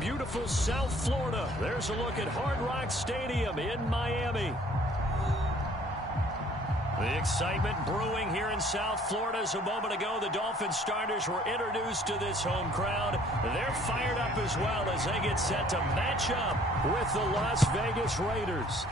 beautiful South Florida. There's a look at Hard Rock Stadium in Miami. The excitement brewing here in South Florida. As a moment ago, the Dolphins starters were introduced to this home crowd. They're fired up as well as they get set to match up with the Las Vegas Raiders.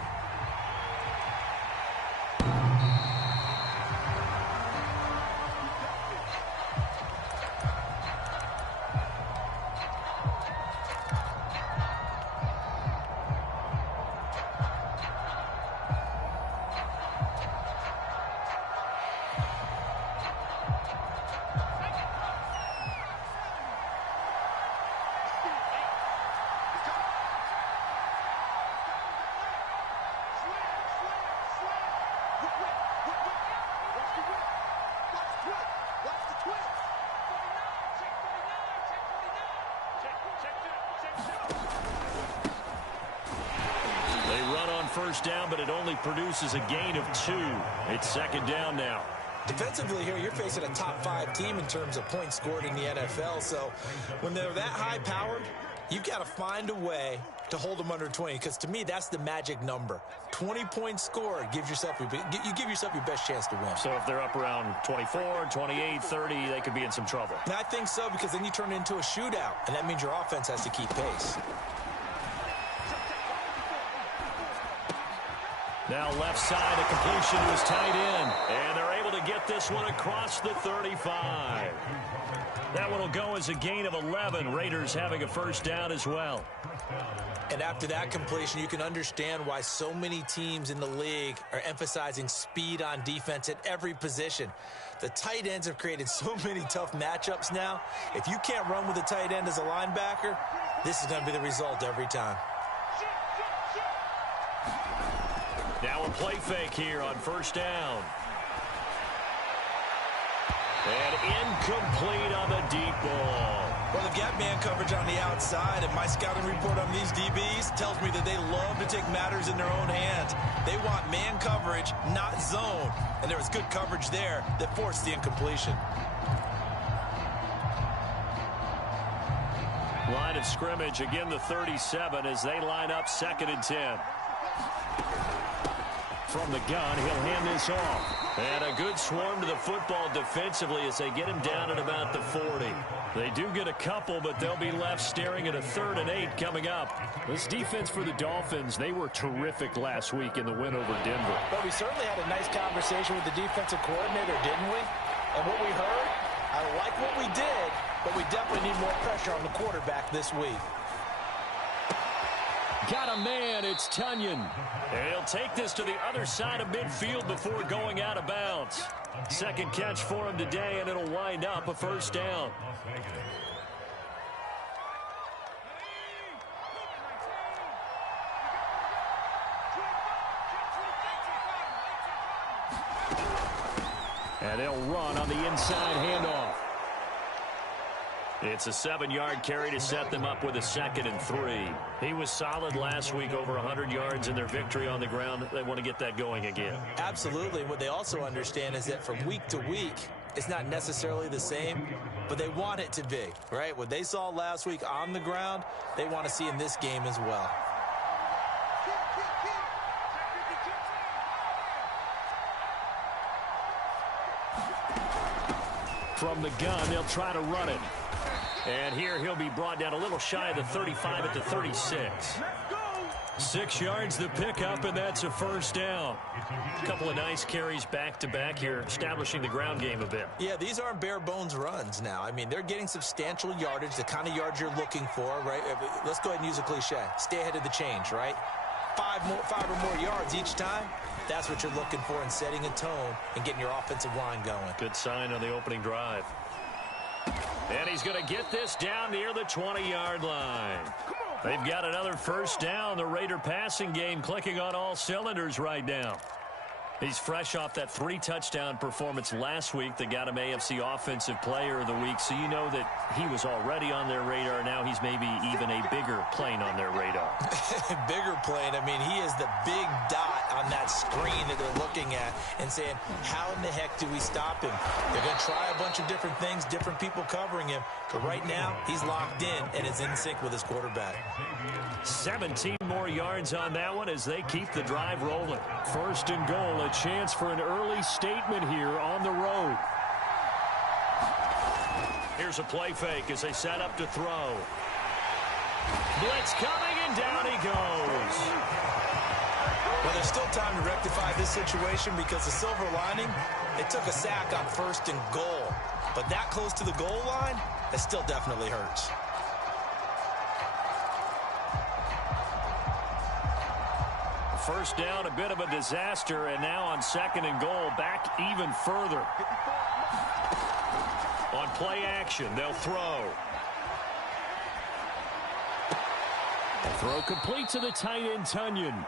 First down, but it only produces a gain of 2. It's second down now. Defensively here, you're facing a top 5 team in terms of points scored in the NFL. So when they're that high-powered, you've got to find a way to hold them under 20, because to me, that's the magic number. 20 points scored, you give yourself your best chance to win. So if they're up around 24, 28, 30, they could be in some trouble. And I think so, because then you turn it into a shootout, and that means your offense has to keep pace. Now left side, a completion to his tight end. And they're able to get this one across the 35. That one will go as a gain of 11. Raiders having a first down as well. And after that completion, you can understand why so many teams in the league are emphasizing speed on defense at every position. The tight ends have created so many tough matchups now. If you can't run with a tight end as a linebacker, this is going to be the result every time. Now a play fake here on first down. And incomplete on the deep ball. Well, they've got man coverage on the outside, and my scouting report on these DBs tells me that they love to take matters in their own hands. They want man coverage, not zone. And there was good coverage there that forced the incompletion. Line of scrimmage, again the 37 as they line up 2nd and 10. From the gun, he'll hand this off. And a good swarm to the football defensively as they get him down at about the 40. They do get a couple, but they'll be left staring at a 3rd and 8 coming up. This defense for the Dolphins, they were terrific last week in the win over Denver. But we certainly had a nice conversation with the defensive coordinator, didn't we? And what we heard, I like what we did, but we definitely need more pressure on the quarterback this week. Got a man, it's Tunyon. And he'll take this to the other side of midfield before going out of bounds. Second catch for him today, and it'll wind up a first down. And they'll run on the inside handoff. It's a 7-yard carry to set them up with a 2nd and 3. He was solid last week, over 100 yards in their victory on the ground. They want to get that going again. Absolutely. What they also understand is that from week to week, it's not necessarily the same, but they want it to be, right? What they saw last week on the ground, they want to see in this game as well. From the gun, they'll try to run it. And here he'll be brought down a little shy of the 35 at the 36. 6 yards the pickup, and that's a first down. A couple of nice carries back-to-back here, establishing the ground game a bit. Yeah, these aren't bare-bones runs now. I mean, they're getting substantial yardage, the kind of yards you're looking for, right? Let's go ahead and use a cliche. Stay ahead of the change, right? 5 or more yards each time. That's what you're looking for in setting a tone and getting your offensive line going. Good sign on the opening drive. And he's going to get this down near the 20-yard line. They've got another first down. The Raider passing game clicking on all cylinders right now. He's fresh off that 3-touchdown performance last week that got him AFC Offensive Player of the Week. So you know that he was already on their radar. Now he's maybe even a bigger plane on their radar. Bigger plane. I mean, he is the big dot on that screen that they're looking at and saying, how in the heck do we stop him? They're going to try a bunch of different things, different people covering him. But right now, he's locked in and is in sync with his quarterback. 17 more yards on that one as they keep the drive rolling. First and goal, a chance for an early statement here on the road. Here's a play fake as they set up to throw. Blitz coming, and down he goes. Well, there's still time to rectify this situation because the silver lining, it took a sack on first and goal. But that close to the goal line, it still definitely hurts. First down, a bit of a disaster, and now on second and goal, back even further. On play action, they'll throw. Throw complete to the tight end, Tunyon.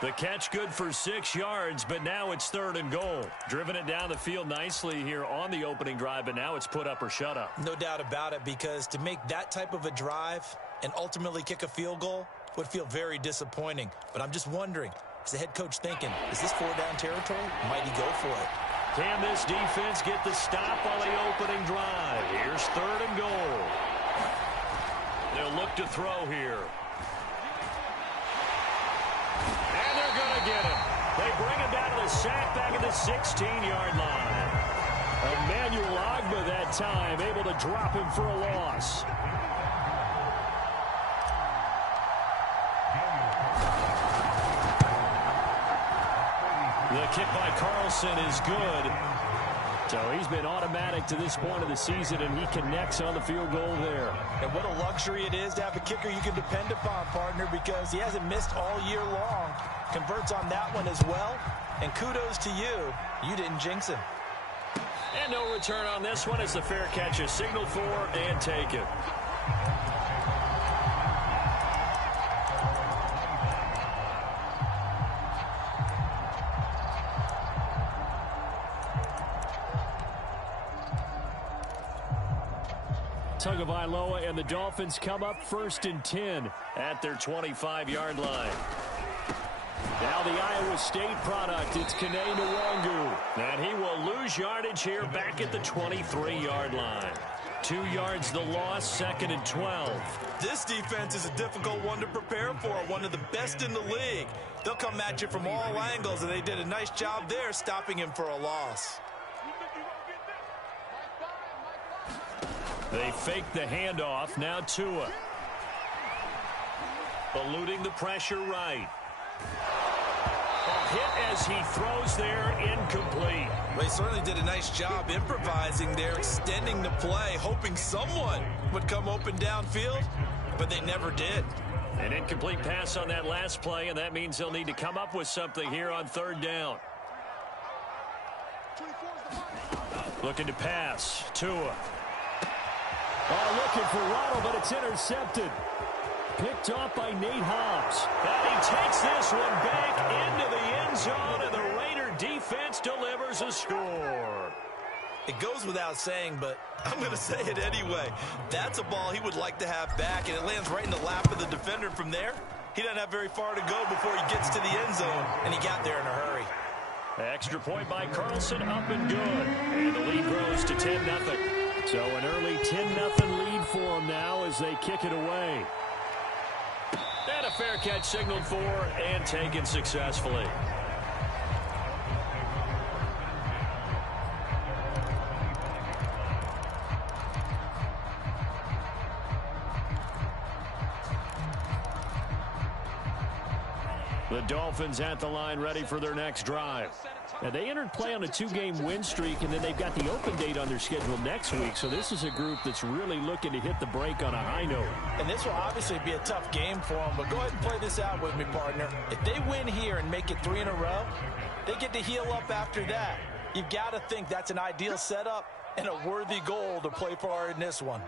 The catch good for 6 yards, but now it's third and goal. Driven it down the field nicely here on the opening drive, but now it's put up or shut up. No doubt about it, because to make that type of a drive and ultimately kick a field goal would feel very disappointing. But I'm just wondering, is the head coach thinking, is this 4-down territory? Might he go for it? Can this defense get the stop on the opening drive? Here's third and goal. They'll look to throw here. And they're going to get him. They bring him down to the sack back at the 16-yard line. Emmanuel Agba that time able to drop him for a loss. The kick by Carlson is good. So he's been automatic to this point of the season, and he connects on the field goal there. And what a luxury it is to have a kicker you can depend upon, partner, because he hasn't missed all year long. Converts on that one as well. And kudos to you. You didn't jinx him. And no return on this one as the fair catch is signaled for and taken. Tagovailoa and the Dolphins come up first and 10 at their 25-yard line. Now the Iowa State product, it's Kene Nwangu. And he will lose yardage here back at the 23-yard line. 2 yards the loss, second and 12. This defense is a difficult one to prepare for, one of the best in the league. They'll come at you from all angles, and they did a nice job there stopping him for a loss. They fake the handoff. Now Tua. Eluding the pressure right. A hit as he throws there, incomplete. Well, he certainly did a nice job improvising there, extending the play, hoping someone would come open downfield, but they never did. An incomplete pass on that last play, and that means they'll need to come up with something here on third down. Looking to pass. Tua. Oh, looking for Waddle, but it's intercepted. Picked off by Nate Hobbs. And he takes this one back into the end zone, and the Raider defense delivers a score. It goes without saying, but I'm going to say it anyway. That's a ball he would like to have back, and it lands right in the lap of the defender from there. He doesn't have very far to go before he gets to the end zone, and he got there in a hurry. Extra point by Carlson, up and good. And the lead grows to 10-0. So an early 10-0 lead for them now as they kick it away. And a fair catch signaled for and taken successfully. The Dolphins at the line ready for their next drive. Now, they entered play on a 2-game win streak, and then they've got the open date on their schedule next week. So this is a group that's really looking to hit the break on a high note. And this will obviously be a tough game for them, but go ahead and play this out with me, partner. If they win here and make it 3 in a row, they get to heal up after that. You've got to think that's an ideal setup and a worthy goal to play for in this one.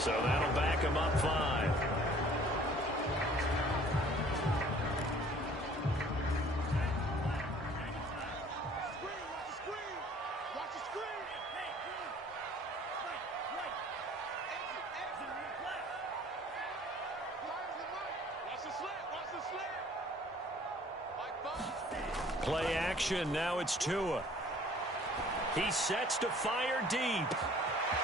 So that'll back them up 5. Play action. Now it's Tua. He sets to fire deep.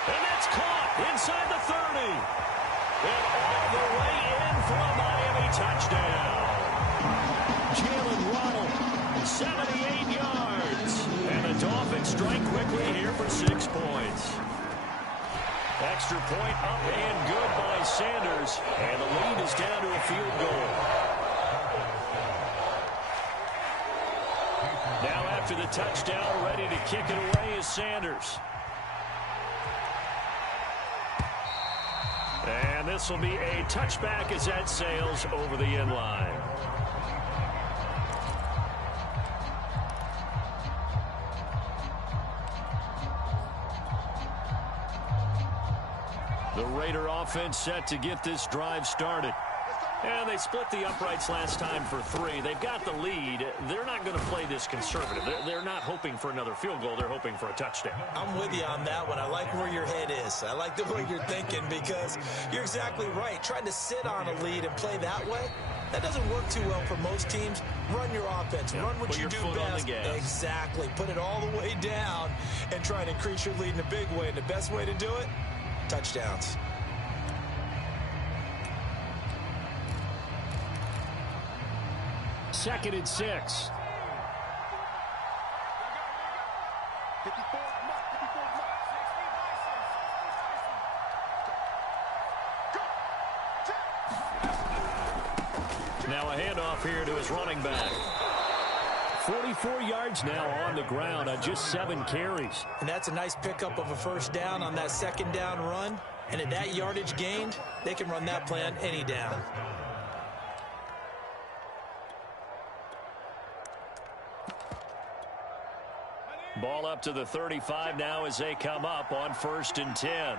And that's caught inside the 30. And all the way in for a Miami touchdown. Jalen Waddle, 78 yards. And the Dolphins strike quickly here for 6 points. Extra point up and good by Sanders. And the lead is down to a field goal. Now after the touchdown, ready to kick it away is Sanders. And this will be a touchback as that sails over the end line. The Raider offense set to get this drive started. And they split the uprights last time for 3. They've got the lead. They're not going to play this conservative. They're not hoping for another field goal. They're hoping for a touchdown. I'm with you on that one. I like where your head is. I like the way you're thinking because you're exactly right. Trying to sit on a lead and play that way, that doesn't work too well for most teams. Run your offense. Run what you do best. Exactly. Put it all the way down and try and increase your lead in a big way. And the best way to do it, touchdowns. Second and 6. Now a handoff here to his running back. 44 yards now on the ground on just 7 carries. And that's a nice pickup of a first down on that second down run. And at that yardage gained, they can run that play on any down. Ball up to the 35 now as they come up on 1st and 10.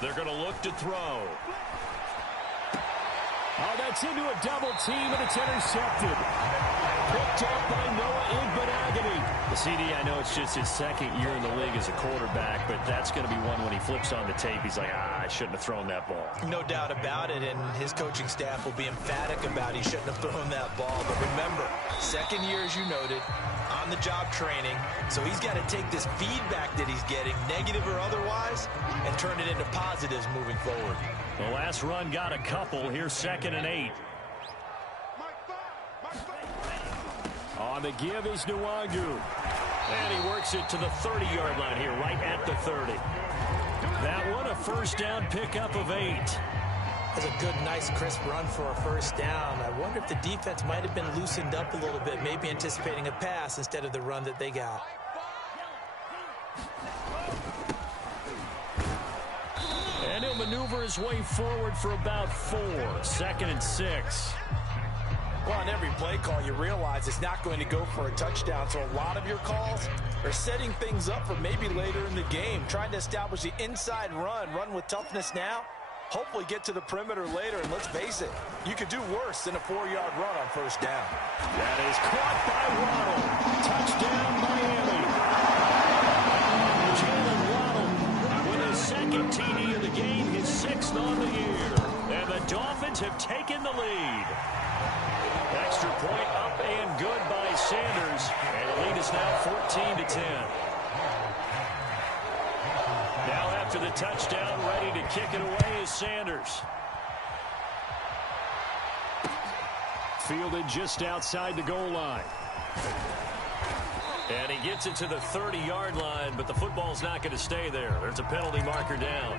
They're going to look to throw. Oh, that's into a double team, and it's intercepted. Picked up by Noah Igbenogany. The CD, I know it's just his 2nd year in the league as a quarterback, but that's going to be one when he flips on the tape, he's like, I shouldn't have thrown that ball. No doubt about it, and his coaching staff will be emphatic about he shouldn't have thrown that ball. But remember, 2nd year, as you noted, on-the-job training, so he's got to take this feedback that he's getting, negative or otherwise, and turn it into positives moving forward. The last run got a couple. Here's 2nd and 8. On the give is Nwangu. And he works it to the 30-yard line here, right at the 30. That one, a first down pickup of 8. That's a good, nice, crisp run for a first down. I wonder if the defense might have been loosened up a little bit, maybe anticipating a pass instead of the run that they got. And he'll maneuver his way forward for about 4. 2nd and 6. Well, on every play call, you realize it's not going to go for a touchdown, so a lot of your calls are setting things up for maybe later in the game, trying to establish the inside run with toughness now, hopefully get to the perimeter later, and let's face it, you could do worse than a 4-yard run on first down. That is caught by Waddle. Touchdown, Miami. Jalen Waddle with his 2nd TD of the game, his 6th on the year. And the Dolphins have taken the lead. Extra point up and good by Sanders. And the lead is now 14-10. Now after the touchdown, ready to kick it away is Sanders. Fielded just outside the goal line. And he gets it to the 30-yard line, but the football's not going to stay there. There's a penalty marker down.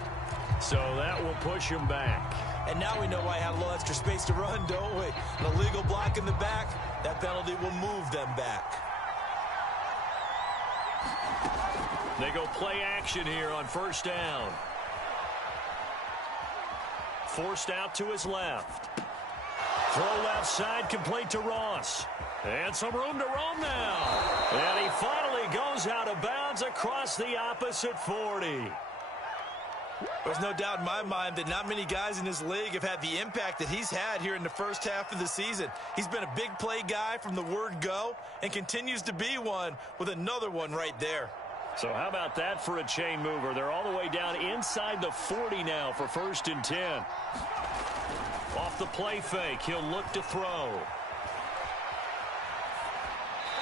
So that will push him back. And now we know why I had a little extra space to run, don't we? An illegal block in the back, that penalty will move them back. They go play action here on first down. forced out to his left. Throw left side, complete to Ross. And some room to roam now. And he finally goes out of bounds across the opposite 40. There's no doubt in my mind that not many guys in this league have had the impact that he's had here in the first half of the season. He's been a big play guy from the word go and continues to be one with another one right there. So how about that for a chain mover? They're all the way down inside the 40 now for 1st and 10. Off the play fake, he'll look to throw.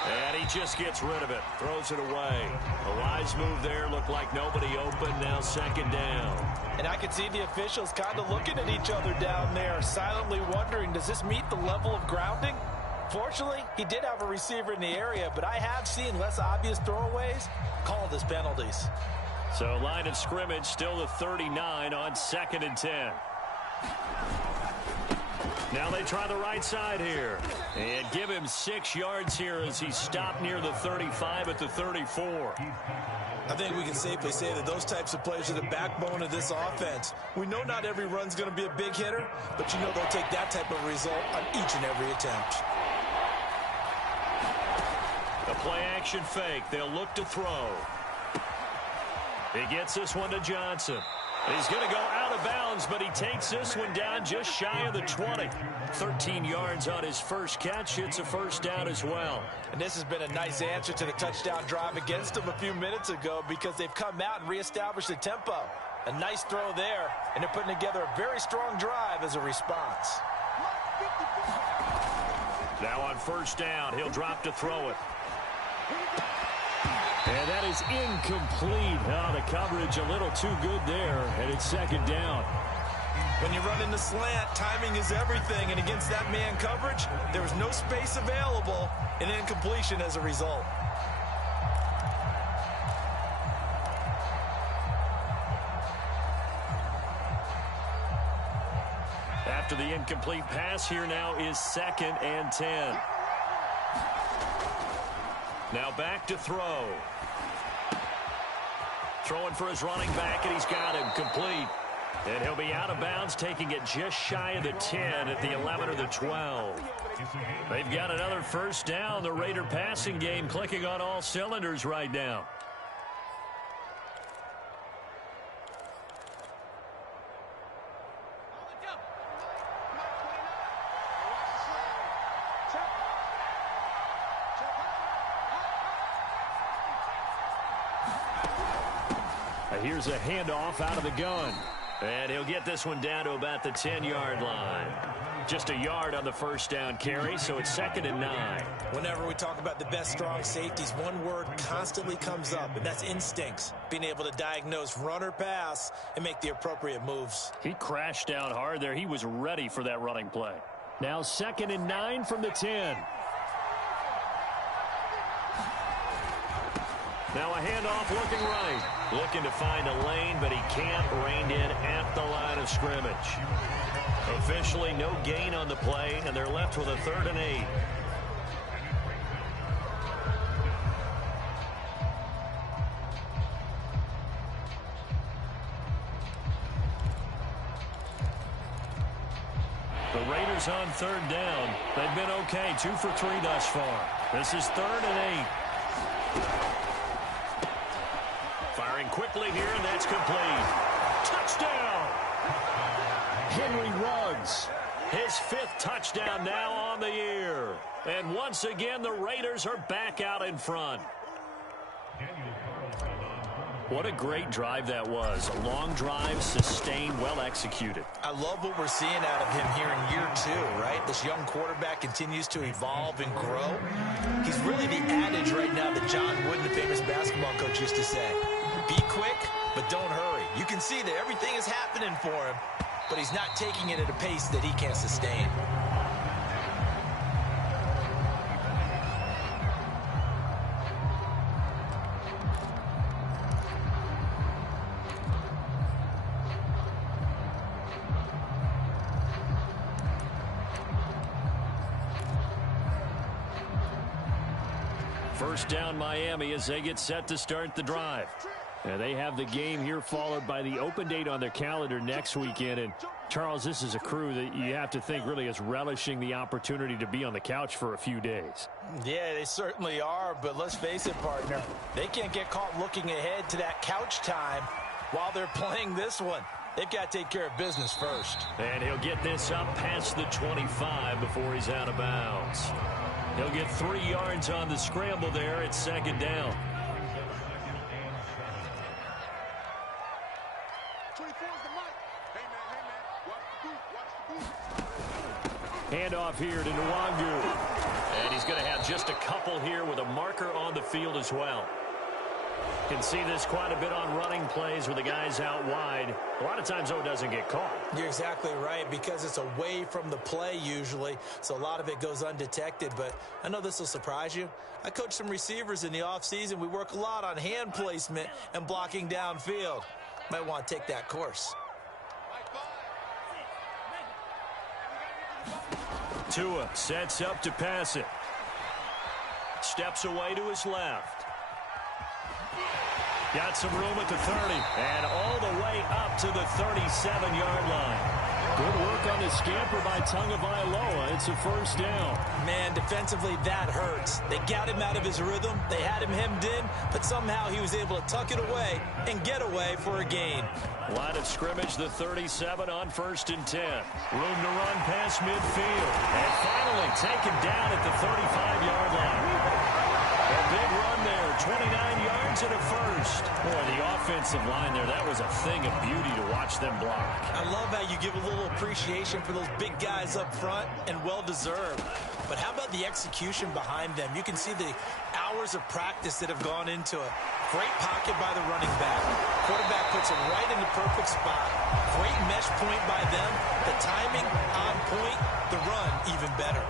And he just gets rid of it, throws it away. A wise move there, looked like nobody open, now 2nd down. And I can see the officials kind of looking at each other down there, silently wondering, does this meet the level of grounding? Fortunately, he did have a receiver in the area, but I have seen less obvious throwaways called as penalties. So line of scrimmage still the 39 on 2nd and 10. Now they try the right side here. And give him 6 yards here as he stopped near the 35 at the 34. I think we can safely say that those types of plays are the backbone of this offense. We know not every run's going to be a big hitter, but you know they'll take that type of result on each and every attempt. A play-action fake. They'll look to throw. He gets this one to Johnson. He's going to go out of bounds, but he takes this one down just shy of the 20. 13 yards on his first catch. It's a 1st down as well. And this has been a nice answer to the touchdown drive against them a few minutes ago because they've come out and reestablished the tempo. A nice throw there, and they're putting together a very strong drive as a response. Now on 1st down, he'll drop to throw it. And that is incomplete. Oh, the coverage a little too good there, and it's 2nd down. When you run in the slant, timing is everything, and against that man coverage, there was no space available, and incompletion as a result. After the incomplete pass, here now is 2nd and 10. Now back to throw. Throwing for his running back, and he's got him complete. And he'll be out of bounds, taking it just shy of the 10 at the 11 or the 12. They've got another 1st down. The Raider passing game clicking on all cylinders right now. Here's a handoff out of the gun. And he'll get this one down to about the 10-yard line. Just a yard on the 1st down carry, so it's 2nd and 9. Whenever we talk about the best strong safeties, one word constantly comes up, and that's instincts. Being able to diagnose run or pass and make the appropriate moves. He crashed down hard there. He was ready for that running play. Now 2nd and 9 from the 10. Now a handoff looking right. Looking to find a lane, but he can't. Reined in at the line of scrimmage. Officially no gain on the play, and they're left with a 3rd and 8. The Raiders on 3rd down. They've been okay, 2 for 3 thus far. This is 3rd and 8. Firing quickly here, and that's complete. Touchdown! Henry Ruggs, his 5th touchdown now on the year. And once again, the Raiders are back out in front. What a great drive that was. A long drive, sustained, well executed. I love what we're seeing out of him here in year 2, right? This young quarterback continues to evolve and grow. He's really the adage right now that John Wooden, the famous basketball coach, used to say. Be quick, but don't hurry. You can see that everything is happening for him, but he's not taking it at a pace that he can't sustain. First down Miami as they get set to start the drive. And they have the game here followed by the open date on their calendar next weekend. And Charles, this is a crew that you have to think really is relishing the opportunity to be on the couch for a few days. Yeah, they certainly are, but let's face it, partner. They can't get caught looking ahead to that couch time while they're playing this one. They've got to take care of business first. And he'll get this up past the 25 before he's out of bounds. He'll get 3 yards on the scramble there. It's second down. Handoff here to Nwangu. And he's going to have just a couple here with a marker on the field as well. Can see this quite a bit on running plays where the guy's out wide. A lot of times, though, it doesn't get caught. You're exactly right, because it's away from the play usually, so a lot of it goes undetected. But I know this will surprise you. I coach some receivers in the offseason. We work a lot on hand placement and blocking downfield. Might want to take that course. Tua sets up to pass it. Steps away to his left. Got some room at the 30. And all the way up to the 37-yard line. Good work on the scamper by Tagovailoa. It's a first down. Man, defensively, that hurts. They got him out of his rhythm. They had him hemmed in, but somehow he was able to tuck it away and get away for a gain. Line of scrimmage, the 37 on 1st and 10. Room to run past midfield. And finally taken down at the 35-yard line. A big run there, 29 yards and a first. Boy, the offensive line there, that was a thing of beauty to watch them block. I love how you give a little appreciation for those big guys up front, and well-deserved. But how about the execution behind them? You can see the hours of practice that have gone into it. Great pocket by the running back. Quarterback puts it right in the perfect spot. Great mesh point by them. The timing on point. The run even better.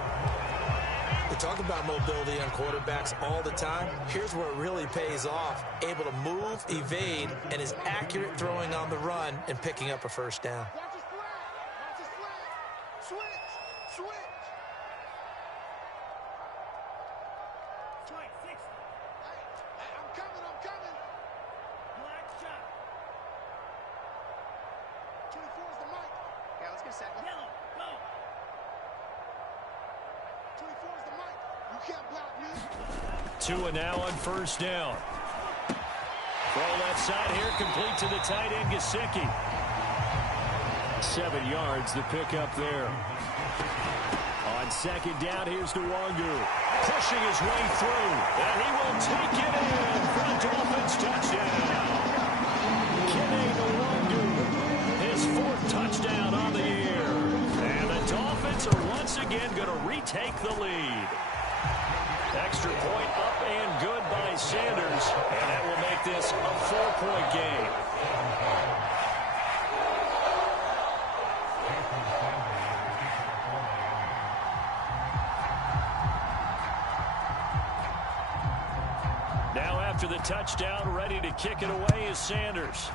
We talk about mobility on quarterbacks all the time. Here's where it really pays off. Able to move, evade, and is accurate throwing on the run and picking up a first down. Tua now on first down. Throw left side here, complete to the tight end, Gesicki. 7 yards, the pickup there. On second down, here's Nwangu. Pushing his way through, and he will take it in for a Dolphins touchdown. Kene Nwangu, his 4th touchdown on the year. And the Dolphins are once again going to retake the lead. Extra point up and good by Sanders, and that will make this a 4-point game. Now after the touchdown, ready to kick it away is Sanders.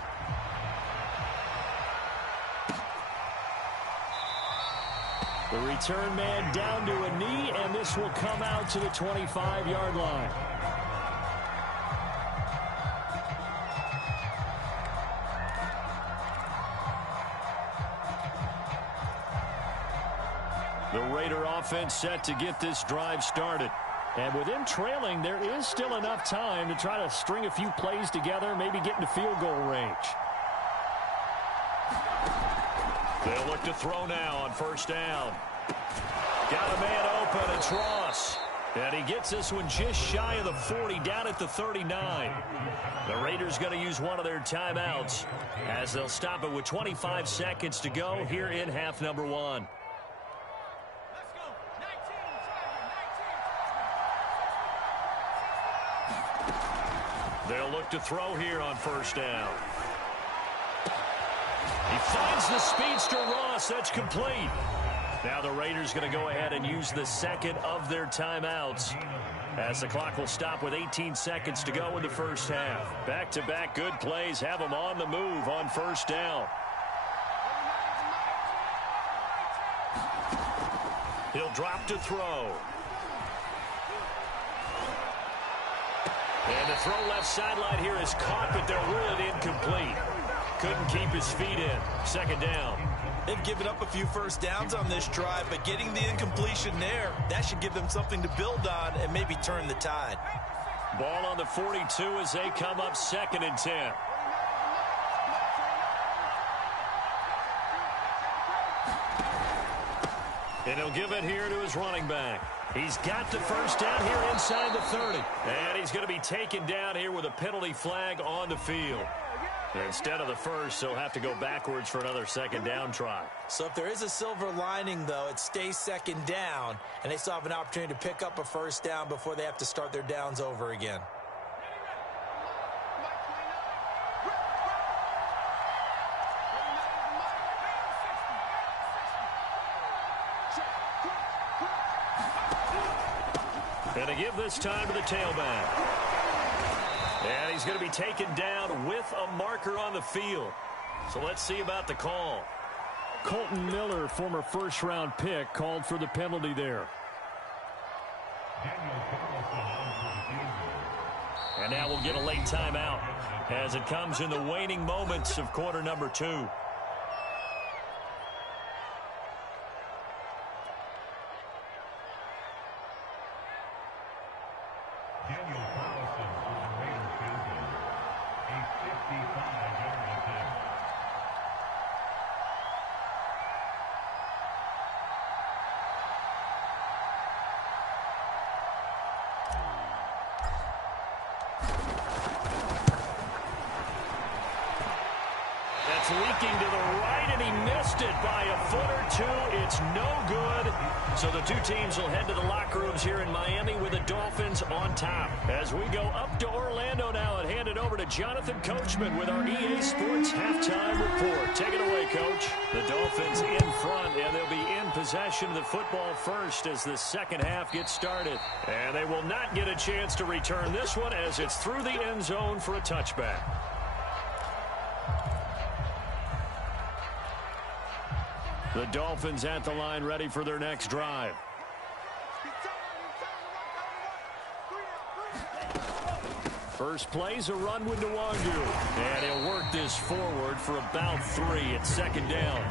The return man down to a knee, and this will come out to the 25-yard line. The Raider offense set to get this drive started. And with them trailing, there is still enough time to try to string a few plays together, maybe get into field goal range. They'll look to throw now on first down. Got a man open. It's Ross. And he gets this one just shy of the 40, down at the 39. The Raiders going to use one of their timeouts as they'll stop it with 25 seconds to go here in half number 1. They'll look to throw here on first down. He finds the speedster Ross. That's complete. Now the Raiders going to go ahead and use the second of their timeouts as the clock will stop with 18 seconds to go in the first half. Back-to-back good plays have them on the move on first down. He'll drop to throw. And the throw left sideline here is caught, but they'll rule it incomplete. Couldn't keep his feet in. Second down. They've given up a few first downs on this drive, but getting the incompletion there, that should give them something to build on and maybe turn the tide. Ball on the 42 as they come up 2nd and 10. And he'll give it here to his running back. He's got the first down here inside the 30. And he's going to be taken down here with a penalty flag on the field. Instead of the first, he'll have to go backwards for another 2nd down try. So if there is a silver lining, though, it stays 2nd down, and they still have an opportunity to pick up a first down before they have to start their downs over again. And to give this time to the tailback. And he's going to be taken down with a marker on the field. So let's see about the call. Colton Miller, former first-round pick, called for the penalty there. And now we'll get a late timeout as it comes in the waning moments of quarter number 2. Leaking to the right, and he missed it by a foot or 2. It's no good. So the two teams will head to the locker rooms here in Miami with the Dolphins on top. As we go up to Orlando now and hand it over to Jonathan Coachman with our EA Sports halftime report. Take it away, Coach. The Dolphins in front, and they'll be in possession of the football first as the second half gets started. And they will not get a chance to return this one as it's through the end zone for a touchback. The Dolphins at the line ready for their next drive. First play's a run with Nwangu. And he'll work this forward for about 3 at 2nd down.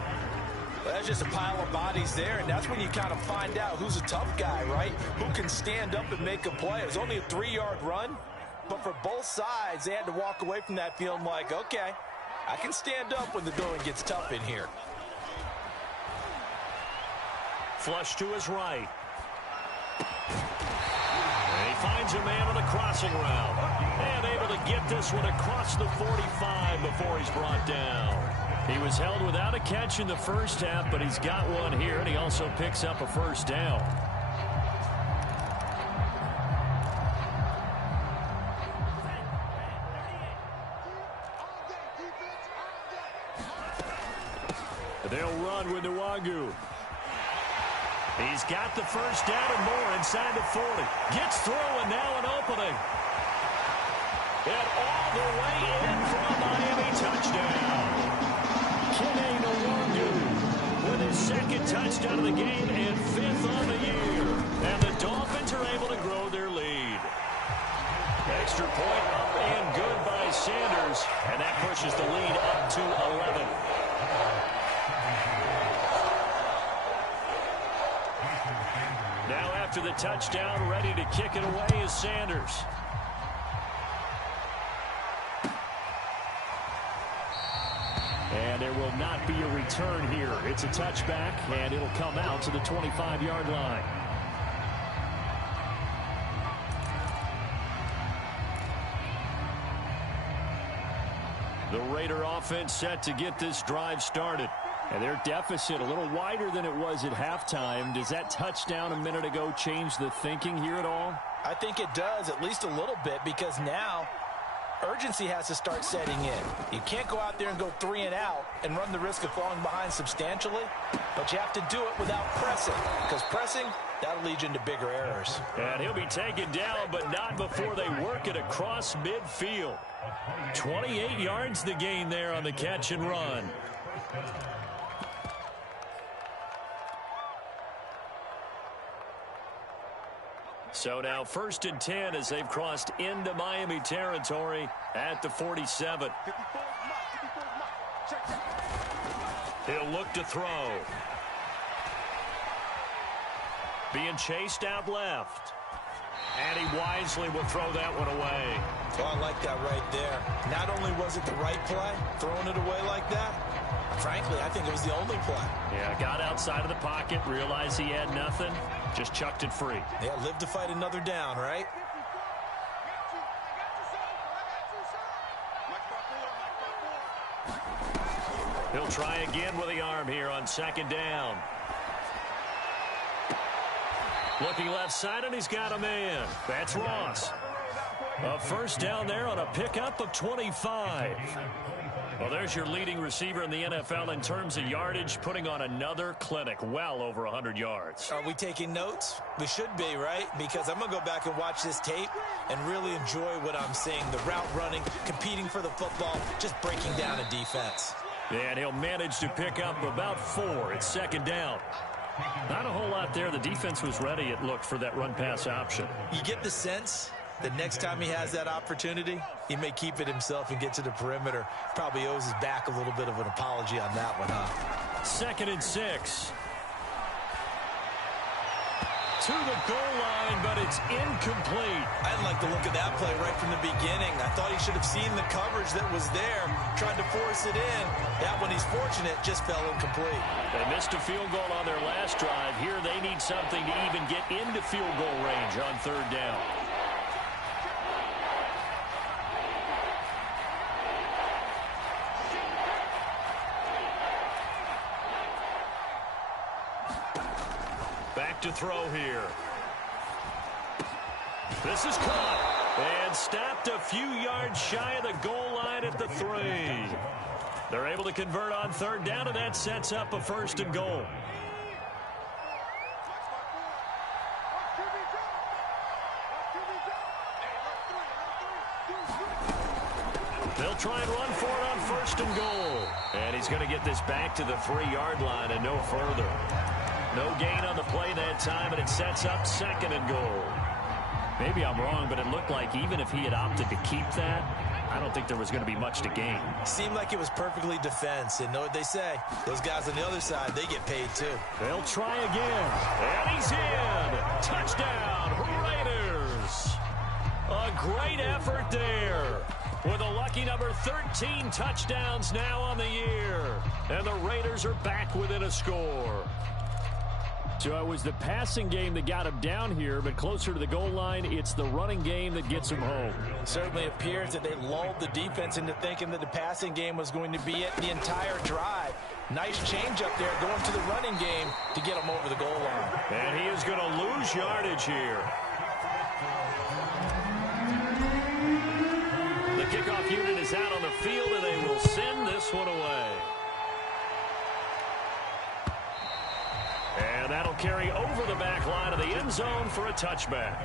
Well, that's just a pile of bodies there, and that's when you kind of find out who's a tough guy, right? Who can stand up and make a play. It was only a 3-yard run, but for both sides, they had to walk away from that feeling like, okay, I can stand up when the going gets tough in here. Flush to his right. And he finds a man on a crossing route. And able to get this one across the 45 before he's brought down. He was held without a catch in the first half, but he's got one here, and he also picks up a first down. They'll run with Nwangu. He's got the first down and more inside the 40. Gets through, and now an opening. And all the way in for a Miami touchdown. Kene Nwangu with his 2nd touchdown of the game and 5th on the year. And the Dolphins are able to grow their lead. Extra point up and good by Sanders. And that pushes the lead up to 11. Now after the touchdown, ready to kick it away is Sanders. And there will not be a return here. It's a touchback, and it'll come out to the 25-yard line. The Raider offense set to get this drive started. And their deficit a little wider than it was at halftime. Does that touchdown a minute ago change the thinking here at all? I think it does, at least a little bit, because now urgency has to start setting in. You can't go out there and go 3 and out and run the risk of falling behind substantially, but you have to do it without pressing, because pressing, that'll lead you into bigger errors. And he'll be taken down, but not before they work it across midfield. 28 yards the gain there on the catch and run. So now 1st and 10 as they've crossed into Miami territory at the 47. He'll look to throw. Being chased out left. And he wisely will throw that one away. Oh, I like that right there. Not only was it the right play, throwing it away like that, frankly, I think it was the only play. Yeah, got outside of the pocket, realized he had nothing, just chucked it free. Yeah, live to fight another down, right? He'll try again with the arm here on second down. Looking left side, and he's got a man. That's Ross. A first down there on a pickup of 25. Well, there's your leading receiver in the NFL in terms of yardage, putting on another clinic, well over 100 yards. Are we taking notes? We should be, right? Because I'm going to go back and watch this tape and really enjoy what I'm seeing. The route running, competing for the football, just breaking down a defense. And he'll manage to pick up about 4. It's second down. Not a whole lot there. The defense was ready, it looked, for that run-pass option. You get the sense that next time he has that opportunity, he may keep it himself and get to the perimeter. Probably owes his back a little bit of an apology on that one, huh? 2nd and 6. To the goal line, but it's incomplete. I didn't like the look of that play right from the beginning. I thought he should have seen the coverage that was there, tried to force it in. That one, he's fortunate, just fell incomplete. They missed a field goal on their last drive. Here they need something to even get into field goal range on third down. Back to throw here. This is caught and stopped a few yards shy of the goal line at the 3. They're able to convert on third down, and that sets up a 1st and goal. They'll try and run for it on 1st and goal. And he's going to get this back to the 3-yard line and no further. No gain on the play that time, and it sets up 2nd and goal. Maybe I'm wrong, but it looked like even if he had opted to keep that, I don't think there was going to be much to gain. Seemed like it was perfectly defense. And know what they say? Those guys on the other side, they get paid too. They'll try again. And he's in. Touchdown, Raiders. A great effort there. With a lucky number 13 touchdowns now on the year. And the Raiders are back within a score. So it was the passing game that got him down here, but closer to the goal line, it's the running game that gets him home. It certainly appears that they lulled the defense into thinking that the passing game was going to be it the entire drive. Nice change up there going to the running game to get him over the goal line. And he is going to lose yardage here. The kickoff unit is out on the field, and they will send this one away. And that'll carry over the back line of the end zone for a touchback.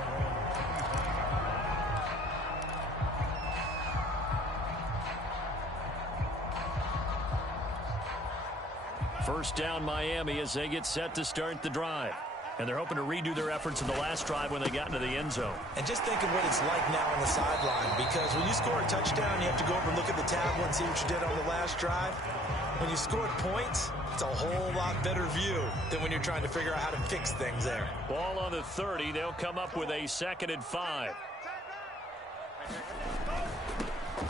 First down, Miami, as they get set to start the drive. And they're hoping to redo their efforts in the last drive when they got into the end zone. And just think of what it's like now on the sideline, because when you score a touchdown, you have to go over and look at the tablet and see what you did on the last drive. When you scored points, it's a whole lot better view than when you're trying to figure out how to fix things there. Ball on the 30. They'll come up with a 2nd and 5.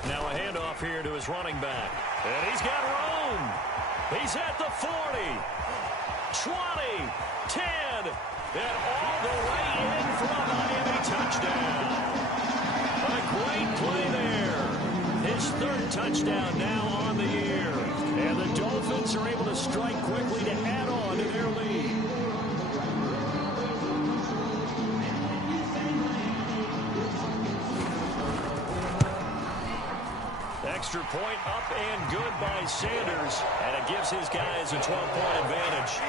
Now a handoff here to his running back. And he's got room. He's at the 40, 20, 10, and all the way in for a Miami touchdown. A great play there. His 3rd touchdown now on the year. And the Dolphins are able to strike quickly to add on to their lead. Extra point up and good by Sanders. And it gives his guys a 12-point advantage.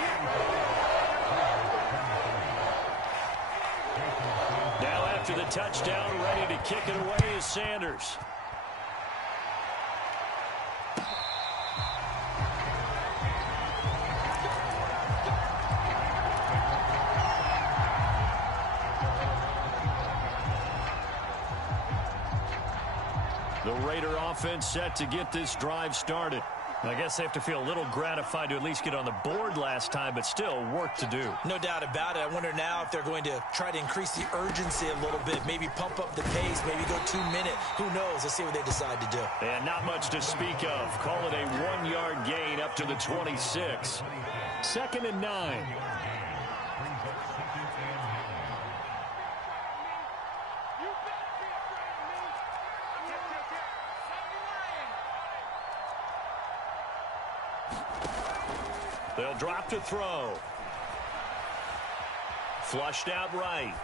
Now after the touchdown, ready to kick it away is Sanders. The Raider offense set to get this drive started. I guess they have to feel a little gratified to at least get on the board last time, but still work to do. No doubt about it. I wonder now if they're going to try to increase the urgency a little bit, maybe pump up the pace, maybe go 2 minute. Who knows? Let's see what they decide to do. And not much to speak of. Call it a 1-yard gain up to the 26. 2nd and 9. They'll drop to throw. Flushed out right.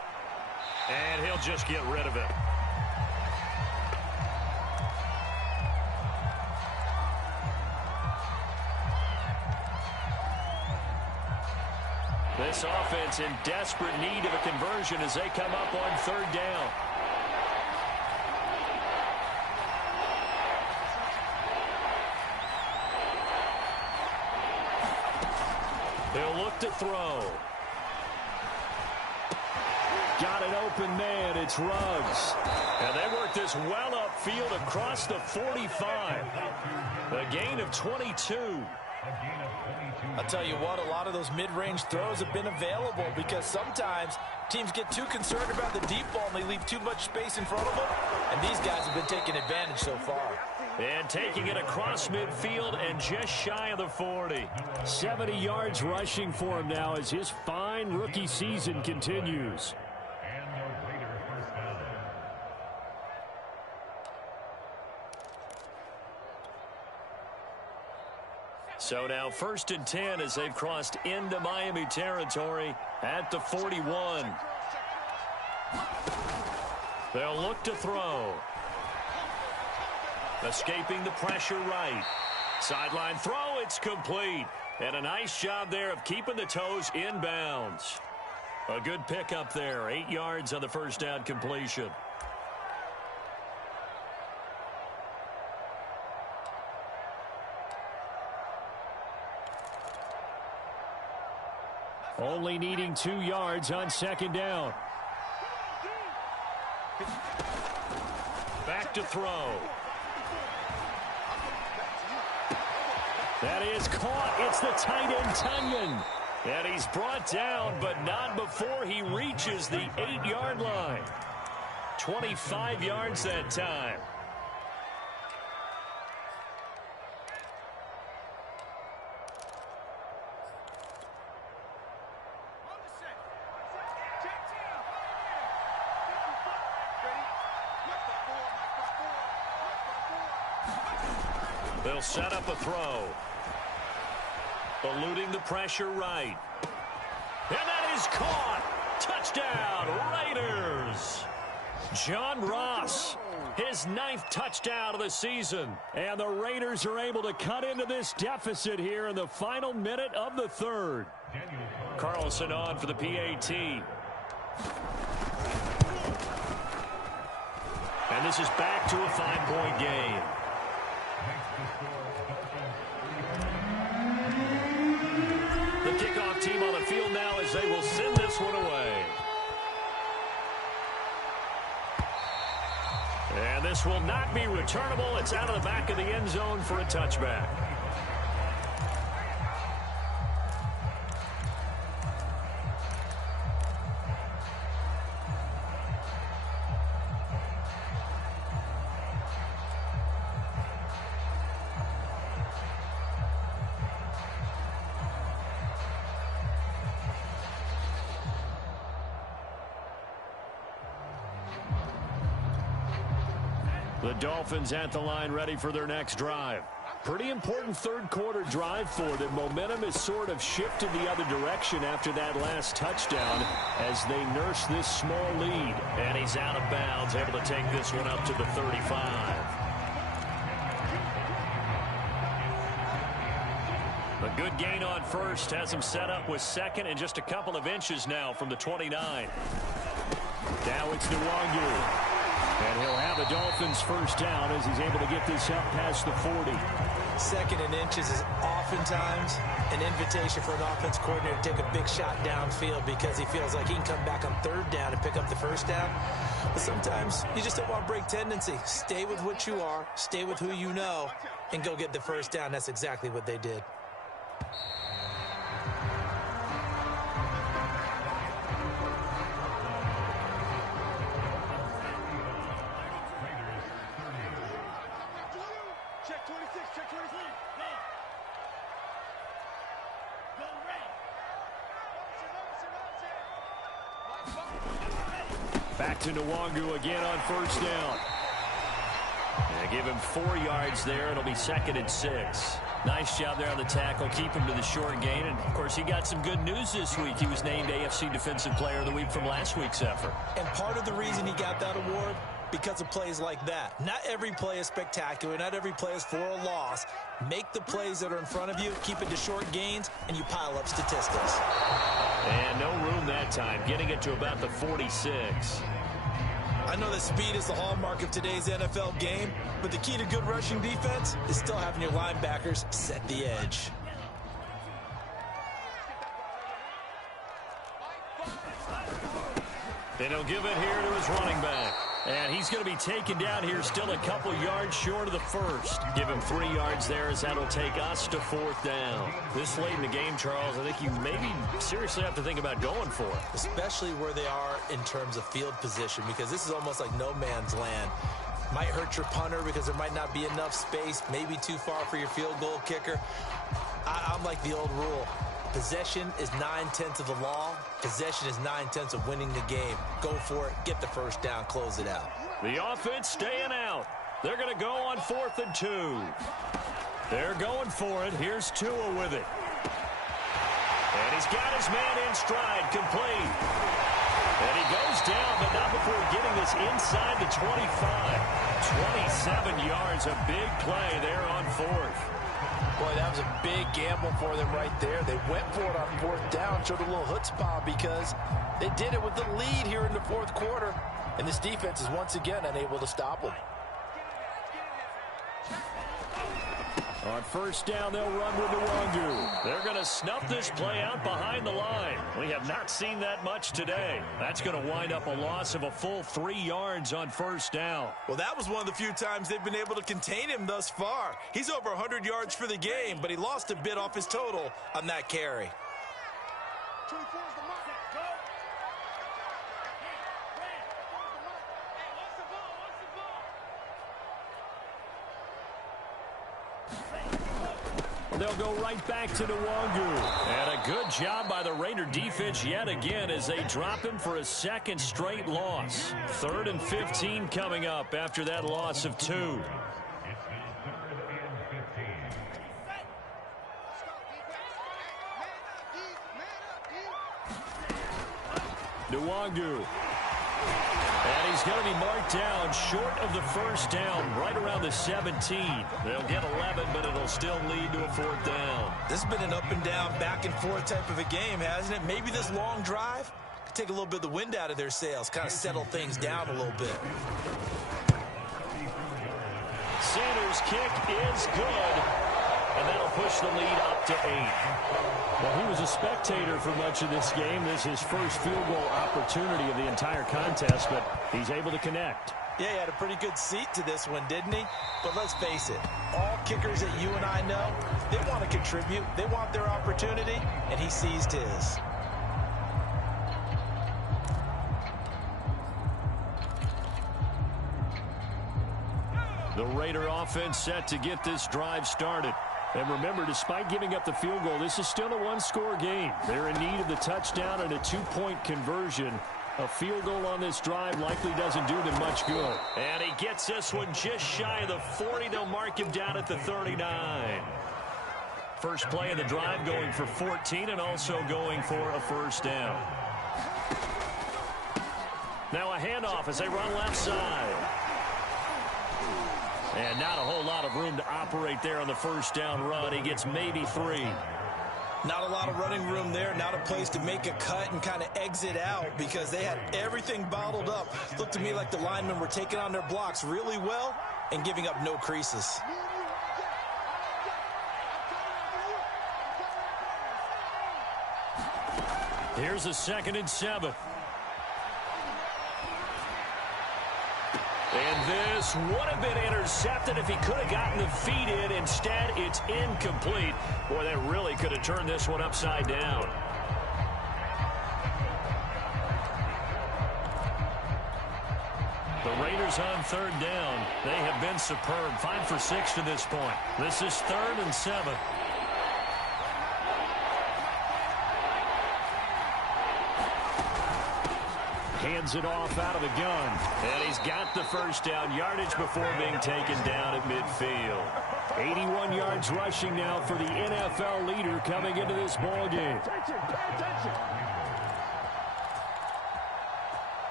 And he'll just get rid of it. This offense in desperate need of a conversion as they come up on 3rd down. They'll look to throw. Got an open man. It's Ruggs. And they work this well upfield across the 45. A gain of 22. I'll tell you what, a lot of those mid-range throws have been available because sometimes teams get too concerned about the deep ball and they leave too much space in front of them. And these guys have been taking advantage so far. And taking it across midfield and just shy of the 40. 70 yards rushing for him now as his fine rookie season continues. So now 1st and 10 as they've crossed into Miami territory at the 41. They'll look to throw. Escaping the pressure right. Sideline throw, it's complete. And a nice job there of keeping the toes in bounds. A good pickup there. 8 yards on the 1st down completion. Only needing 2 yards on 2nd down. Back to throw. That is caught. It's the tight end, Tunyon. And he's brought down, but not before he reaches the 8-yard line. 25 yards that time. They'll set up a throw. Eluding the pressure right. And that is caught. Touchdown, Raiders. John Ross, his 9th touchdown of the season. And the Raiders are able to cut into this deficit here in the final minute of the 3rd. Carlson on for the PAT. And this is back to a 5-point game. The kickoff team on the field now as they will send this one away. And this will not be returnable. It's out of the back of the end zone for a touchback. The Dolphins at the line ready for their next drive. Pretty important 3rd quarter drive for them. Momentum has sort of shifted the other direction after that last touchdown as they nurse this small lead. And he's out of bounds, able to take this one up to the 35. A good gain on 1st has him set up with 2nd and just a couple of inches now from the 29. Now it's Nwangu. And he'll have a Dolphins first down as he's able to get this up past the 40. Second and inches is oftentimes an invitation for an offense coordinator to take a big shot downfield because he feels like he can come back on third down and pick up the first down. But sometimes you just don't want to break tendency. Stay with what you are, stay with who you know, and go get the first down. That's exactly what they did. Back to Nwangu again on first down. They give him 4 yards there. It'll be 2nd and 6. Nice job there on the tackle. Keep him to the short gain. And, of course, he got some good news this week. He was named AFC Defensive Player of the Week from last week's effort. And part of the reason he got that award, because of plays like that. Not every play is spectacular. Not every play is for a loss. Make the plays that are in front of you, keep it to short gains, and you pile up statistics. And no room that time, getting it to about the 46. I know that speed is the hallmark of today's NFL game, but the key to good rushing defense is still having your linebackers set the edge. And he'll give it here to his running back. And he's going to be taken down here still a couple yards short of the first. Give him 3 yards there as that'll take us to 4th down. This late in the game, Charles, I think you maybe seriously have to think about going for it. Especially where they are in terms of field position, because this is almost like no man's land. Might hurt your punter because there might not be enough space, maybe too far for your field goal kicker. I'm like the old rule. Possession is 9/10 of the law. Possession is 9/10 of winning the game. Go for it. Get the first down. Close it out. The offense staying out. They're going to go on 4th and 2. They're going for it. Here's Tua with it. And he's got his man in stride. Complete. And he goes down, but not before getting this inside the 25. 27 yards. A big play there on 4th. Boy, that was a big gamble for them right there. They went for it on 4th down, showed a little chutzpah because they did it with the lead here in the 4th quarter. And this defense is once again unable to stop them. On first down, they'll run with Nwangu. They're going to snuff this play out behind the line. We have not seen that much today. That's going to wind up a loss of a full 3 yards on first down. Well, that was one of the few times they've been able to contain him thus far. He's over 100 yards for the game, but he lost a bit off his total on that carry. 24 is the mark. Go. They'll go right back to Nwangu. And a good job by the Raider defense yet again as they drop him for a 2nd straight loss. 3rd and 15 coming up after that loss of 2. Nwangu. And he's going to be marked down short of the first down, right around the 17. They'll get 11, but it'll still lead to a 4th down. This has been an up and down, back and forth type of a game, hasn't it? Maybe this long drive could take a little bit of the wind out of their sails, kind of settle things down a little bit. Sanders' kick is good, and that'll push the lead up to 8. Well, he was a spectator for much of this game. This is his first field goal opportunity of the entire contest, but he's able to connect. Yeah, he had a pretty good seat to this one, didn't he? But let's face it, all kickers that you and I know, they want to contribute. They want their opportunity, and he seized his. The Raider offense set to get this drive started. And remember, despite giving up the field goal, this is still a one-score game. They're in need of the touchdown and a two-point conversion. A field goal on this drive likely doesn't do them much good. And he gets this one just shy of the 40. They'll mark him down at the 39. First play of the drive going for 14 and also going for a first down. Now a handoff as they run left side. And not a whole lot of room to operate there on the first down run. He gets maybe 3. Not a lot of running room there, not a place to make a cut and kind of exit out because they had everything bottled up. Looked to me like the linemen were taking on their blocks really well and giving up no creases. Here's a 2nd and 7. And this would have been intercepted if he could have gotten the feet in. Instead, it's incomplete. Boy, that really could have turned this one upside down. The Raiders on 3rd down. They have been superb. 5 for 6 to this point. This is 3rd and 7. Hands it off out of the gun. And he's got the first down yardage before being taken down at midfield. 81 yards rushing now for the NFL leader coming into this ball game.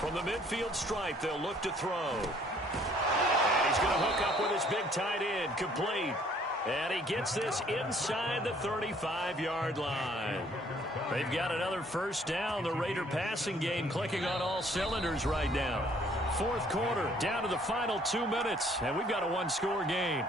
From the midfield stripe, they'll look to throw. And he's going to hook up with his big tight end, complete. And he gets this inside the 35-yard line. They've got another first down. The Raider passing game clicking on all cylinders right now. 4th quarter, down to the final 2 minutes, and we've got a one-score game.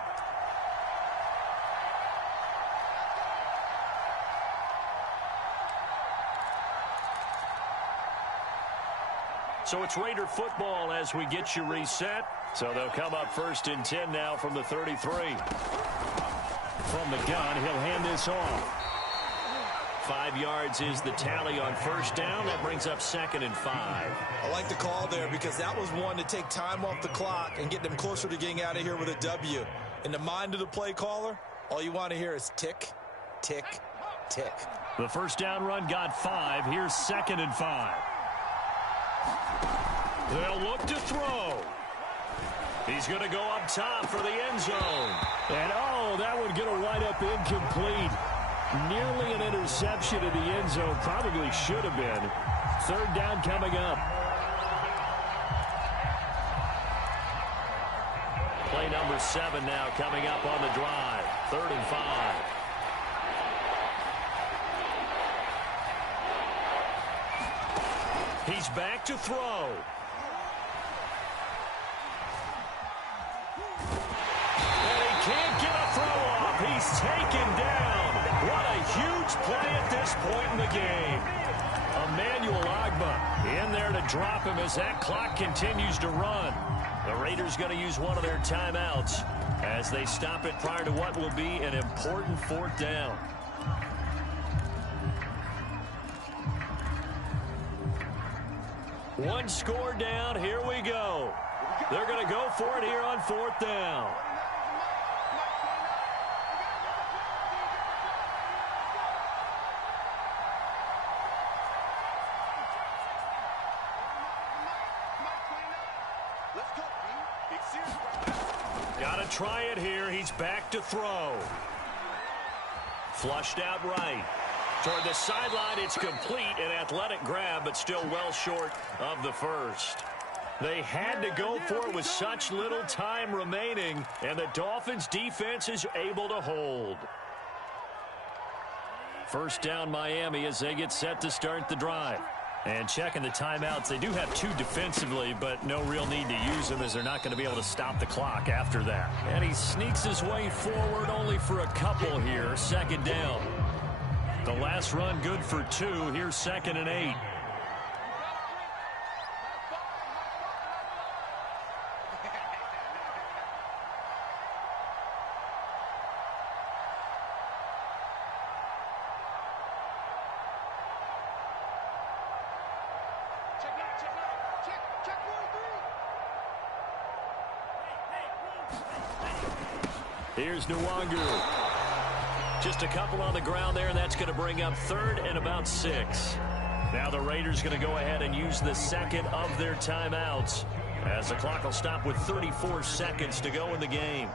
So it's Raider football as we get you reset. So they'll come up 1st and 10 now from the 33. From the gun, he'll hand this off. 5 yards is the tally on first down. That brings up 2nd and 5. I like the call there because that was one to take time off the clock and get them closer to getting out of here with a W. In the mind of the play caller, all you want to hear is tick, tick, tick. The first down run got 5. Here's 2nd and 5. They'll look to throw. He's going to go up top for the end zone. And, oh, that one going to wind up incomplete. Nearly an interception in the end zone. Probably should have been. 3rd down coming up. Play number 7 now coming up on the drive. 3rd and 5. He's back to throw. And he can't get a throw off. He's taken down. What a huge play at this point in the game. Emmanuel Ogbah in there to drop him as that clock continues to run. The Raiders going to use one of their timeouts as they stop it prior to what will be an important 4th down. One score down. Here we go. They're going to go for it here on 4th down. Got to try it here. He's back to throw. Flushed out right. Toward the sideline, it's complete. An athletic grab, but still well short of the first. They had to go for it with such little time remaining, and the Dolphins defense is able to hold. First down Miami as they get set to start the drive. And checking the timeouts, they do have 2 defensively, but no real need to use them as they're not going to be able to stop the clock after that. And he sneaks his way forward only for a couple here. 2nd down. The last run good for 2. Here's 2nd and 8. Here's Nwangu. Just a couple on the ground there, and that's going to bring up 3rd and about 6. Now the Raiders going to go ahead and use the 2nd of their timeouts as the clock will stop with 34 seconds to go in the game.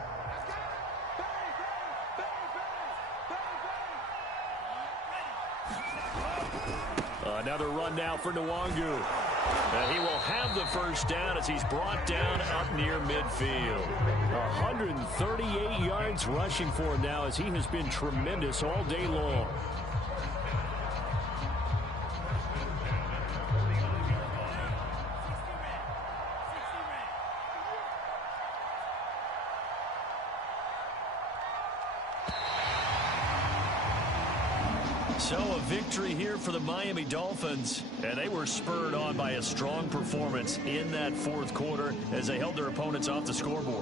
Another run now for Nwangu. And he will have the first down as he's brought down up near midfield. 138 yards rushing for him now as he has been tremendous all day long. So a victory here for the Miami Dolphins, and they were spurred on by a strong performance in that fourth quarter as they held their opponents off the scoreboard.